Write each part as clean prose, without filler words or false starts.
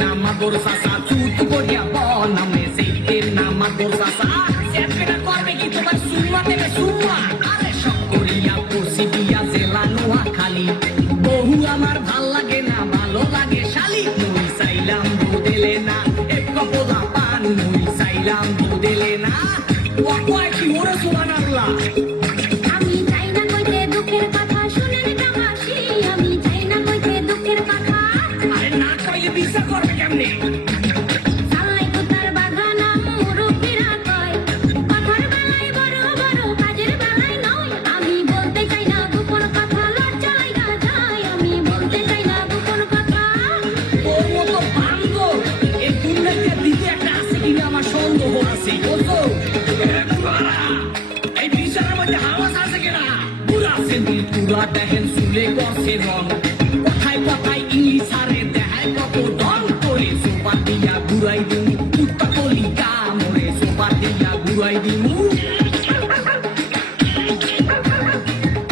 নামাগোর চাচা চুত করিয়া বনামে সেইটের নামাগোর চাচা সেটা করবে কি তোমার সুম্মা দেবে সুম্মা আরে শখ করিয়া পড়ছি দিয়া জেলা নোয়া খালি বহু আমার ভাল লাগে না ভালো লাগে শালি মুই চাইলাম দুদেলে না এক কপলা পান মুই চাইলাম দুদেলে না ও কয় কি ওরে সুবহানাল্লাহ আমি চাই না কইতে দুঃখের কথা শুনেন জামাসি আমি চাই না কইতে দুঃখের কথা আরে না কইলে বিচার করবে কেমনে সালাই কুতার বাগানা মুরব্বিরা কয় কথার বেলায় বড় বড় কাজের বেলায় নয় আমি বলতে চাই না গোপন কথা লজ্জা লাগা যায় আমি বলতে চাই না গোপন কথা তোর মতো বান্দর এই দুনিয়াতে দিতে একটা আছে কিনা আমার সন্দেহ আছে বুঝছো এই বিচারের মধ্যে হাওয়া আছে কিনা পুরা সেন্দিল পুরা দেখেন চুলে গছে রং কথায় কথায় ইংলিশ আরে দেখায় কত দম করে সোপা দিয়া ঘুরাই দিমু কুত্তা কলি কামড়ে সোপা দিয়া ঘুরাই দিমু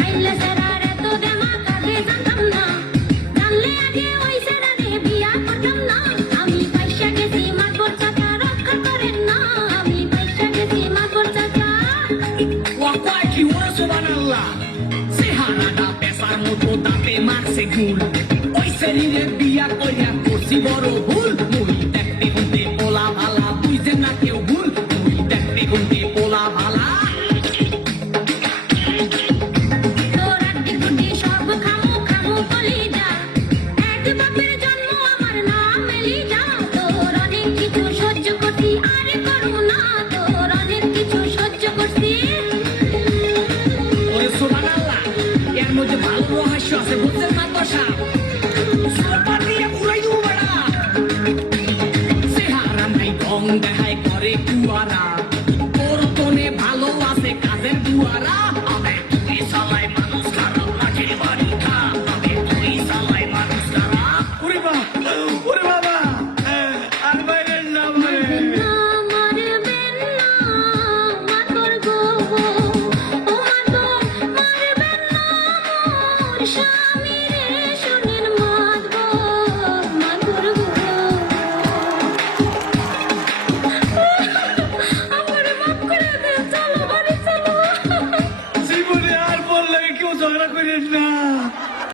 আইলে সারারে তো দেমা কাজে জানতাম না জানলে আগে ওই সারারে বিয়া করতাম না আমি পয়সা গেছি মাগর চাচা রক্ষা করেন না আমি পয়সা গেছি মাগর চাচা ও কয় কি ওরে সুবহানাল্লাহ চেহারাটা পেশার মতো দাঁতে মারছে গুল ওই শরীরে বিয়া কইয়া করছি বড় ভুল মুই দেখতে গুনতে পোলা ভালা বুঝে না কেউ ভুল মুই দেখতে গুনতে পোলা ভালা তোর আড্ডি গুড্ডি সব খামু খামু বলি যা এক বাপের জন্ম আমার নাম এলিজা তোর অনেক কিছু সহ্য করছি আরে করু না তোর অনেক কিছু সহ্য করছি ওরে সুবহানাল্লাহ এর মধ্যে ভালো রহস্য আছে